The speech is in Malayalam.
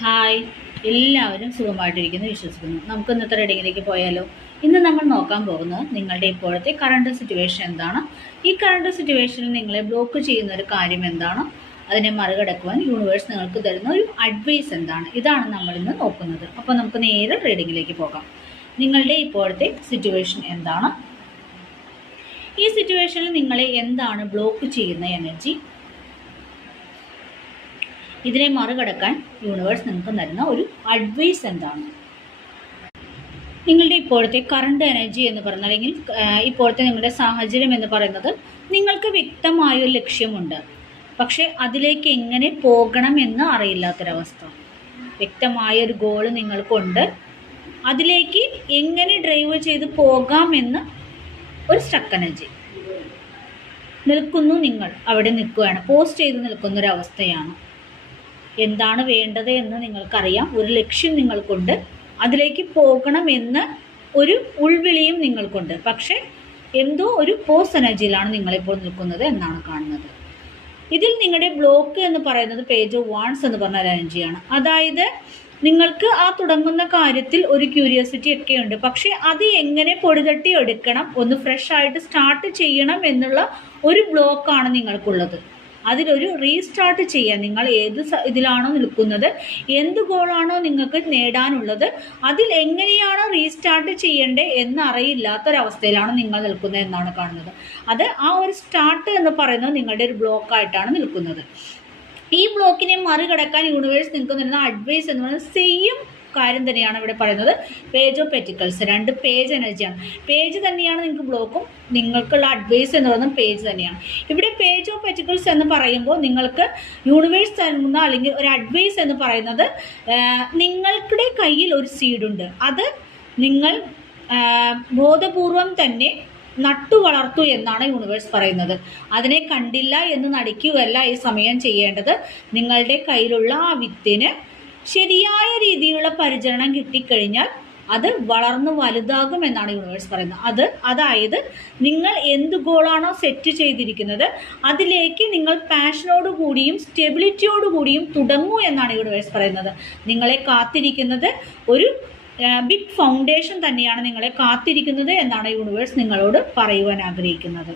ഹായ്, എല്ലാവരും സുഖമായിട്ടിരിക്കുന്നു വിശ്വസിക്കുന്നു. നമുക്ക് ഇന്നത്തെ റീഡിങ്ങിലേക്ക് പോയാലോ? ഇന്ന് നമ്മൾ നോക്കാൻ പോകുന്നത് നിങ്ങളുടെ ഇപ്പോഴത്തെ കറണ്ട് സിറ്റുവേഷൻ എന്താണ്, ഈ കറണ്ട് സിറ്റുവേഷനിൽ നിങ്ങളെ ബ്ലോക്ക് ചെയ്യുന്ന ഒരു കാര്യം എന്താണ്, അതിനെ മറികടക്കുവാൻ യൂണിവേഴ്സ് നിങ്ങൾക്ക് തരുന്ന ഒരു അഡ്വൈസ് എന്താണ്, ഇതാണ് നമ്മൾ ഇന്ന് നോക്കുന്നത്. അപ്പോൾ നമുക്ക് നേരെ റീഡിങ്ങിലേക്ക് പോകാം. നിങ്ങളുടെ ഇപ്പോഴത്തെ സിറ്റുവേഷൻ എന്താണ്, ഈ സിറ്റുവേഷനിൽ നിങ്ങളെ എന്താണ് ബ്ലോക്ക് ചെയ്യുന്ന എനർജി, ഇതിനെ മറികടക്കാൻ യൂണിവേഴ്സ് നിങ്ങൾക്ക് തരുന്ന ഒരു അഡ്വൈസ് എന്താണ്. നിങ്ങളുടെ ഇപ്പോഴത്തെ കറണ്ട് എനർജി എന്ന് പറഞ്ഞാൽ, അല്ലെങ്കിൽ ഇപ്പോഴത്തെ നിങ്ങളുടെ സാഹചര്യം എന്ന് പറയുന്നത്, നിങ്ങൾക്ക് വ്യക്തമായൊരു ലക്ഷ്യമുണ്ട്, പക്ഷെ അതിലേക്ക് എങ്ങനെ പോകണം എന്ന് അറിയില്ലാത്തൊരവസ്ഥ. വ്യക്തമായൊരു ഗോള് നിങ്ങൾക്കുണ്ട്, അതിലേക്ക് എങ്ങനെ ഡ്രൈവ് ചെയ്ത് പോകാമെന്ന് ഒരു സ്റ്റക്ക് എനർജി നിൽക്കുന്നു. നിങ്ങൾ അവിടെ നിൽക്കുകയാണ്, പോസ്റ്റ് ചെയ്ത് നിൽക്കുന്നൊരവസ്ഥയാണ്. എന്താണ് വേണ്ടത് എന്ന് നിങ്ങൾക്കറിയാം, ഒരു ലക്ഷ്യം നിങ്ങൾക്കുണ്ട്, അതിലേക്ക് പോകണമെന്ന് ഒരു ഉൾവിളിയും നിങ്ങൾക്കുണ്ട്, പക്ഷെ എന്തോ ഒരു പോസ്റ്റ് എനർജിയിലാണ് നിങ്ങളിപ്പോൾ നിൽക്കുന്നത് എന്നാണ് കാണുന്നത്. ഇതിൽ നിങ്ങളുടെ ബ്ലോക്ക് എന്ന് പറയുന്നത് പേജ് ഓഫ് വാൺസ് എന്ന് പറഞ്ഞ ഒരു എനർജിയാണ്. അതായത് നിങ്ങൾക്ക് ആ തുടങ്ങുന്ന കാര്യത്തിൽ ഒരു ക്യൂരിയോസിറ്റി ഒക്കെ ഉണ്ട്, പക്ഷെ അത് എങ്ങനെ പൊടിതട്ടി എടുക്കണം, ഒന്ന് ഫ്രഷ് ആയിട്ട് സ്റ്റാർട്ട് ചെയ്യണം എന്നുള്ള ഒരു ബ്ലോക്കാണ് നിങ്ങൾക്കുള്ളത്. അതിലൊരു റീസ്റ്റാർട്ട് ചെയ്യാൻ നിങ്ങൾ ഏത് ഇതിലാണോ നിൽക്കുന്നത്, എന്ത് ഗോളാണോ നിങ്ങൾക്ക് നേടാനുള്ളത്, അതിൽ എങ്ങനെയാണോ റീസ്റ്റാർട്ട് ചെയ്യേണ്ടത് എന്നറിയില്ലാത്തൊരവസ്ഥയിലാണ് നിങ്ങൾ നിൽക്കുന്നത് എന്നാണ് കാണുന്നത്. അത് ആ ഒരു സ്റ്റാർട്ട് എന്ന് പറയുന്നത് നിങ്ങളുടെ ഒരു ബ്ലോക്കായിട്ടാണ് നിൽക്കുന്നത്. ഈ ബ്ലോക്കിനെ മറികടക്കാൻ യൂണിവേഴ്സ് നിങ്ങൾക്ക് തരുന്ന അഡ്വൈസ് എന്ന് പറയുന്നത് സെയിം കാര്യം തന്നെയാണ് ഇവിടെ പറയുന്നത്. പേജ് ഓഫ് പെറ്റിക്കിൾസ്, 2 പേജ് എനർജിയാണ്. പേജ് തന്നെയാണ് നിങ്ങൾക്ക് ബ്ലോക്കും, നിങ്ങൾക്കുള്ള അഡ്വൈസ് എന്ന് പറയുന്നത് പേജ് തന്നെയാണ്. ഇവിടെ പേജ് ഓഫ് പെറ്റിക്കിൾസ് എന്ന് പറയുമ്പോൾ നിങ്ങൾക്ക് യൂണിവേഴ്സ് തരുന്ന അല്ലെങ്കിൽ ഒരു അഡ്വൈസ് എന്ന് പറയുന്നത്, നിങ്ങളുടെ കയ്യിൽ ഒരു സീഡുണ്ട്, അത് നിങ്ങൾ ബോധപൂർവം തന്നെ നട്ടു വളർത്തു എന്നാണ് യൂണിവേഴ്സ് പറയുന്നത്. അതിനെ കണ്ടില്ല എന്ന് നടിക്കുകയല്ല ഈ സമയം ചെയ്യേണ്ടത്. നിങ്ങളുടെ കയ്യിലുള്ള ആ വിത്തിന് ശരിയായ രീതിയിലുള്ള പരിചരണം കിട്ടിക്കഴിഞ്ഞാൽ അത് വളർന്നു വലുതാകും എന്നാണ് യൂണിവേഴ്സ് പറയുന്നത്. അതായത് നിങ്ങൾ എന്ത് ഗോളാണോ സെറ്റ് ചെയ്തിരിക്കുന്നത്, അതിലേക്ക് നിങ്ങൾ പാഷനോട് കൂടിയും സ്റ്റെബിലിറ്റിയോട് കൂടിയും തുടങ്ങൂ എന്നാണ് യൂണിവേഴ്സ് പറയുന്നത്. നിങ്ങളെ കാത്തിരിക്കുന്നത് ഒരു ബിഗ് ഫൗണ്ടേഷൻ തന്നെയാണ് നിങ്ങളെ കാത്തിരിക്കുന്നത് എന്നാണ് യൂണിവേഴ്സ് നിങ്ങളോട് പറയുവാൻ ആഗ്രഹിക്കുന്നത്.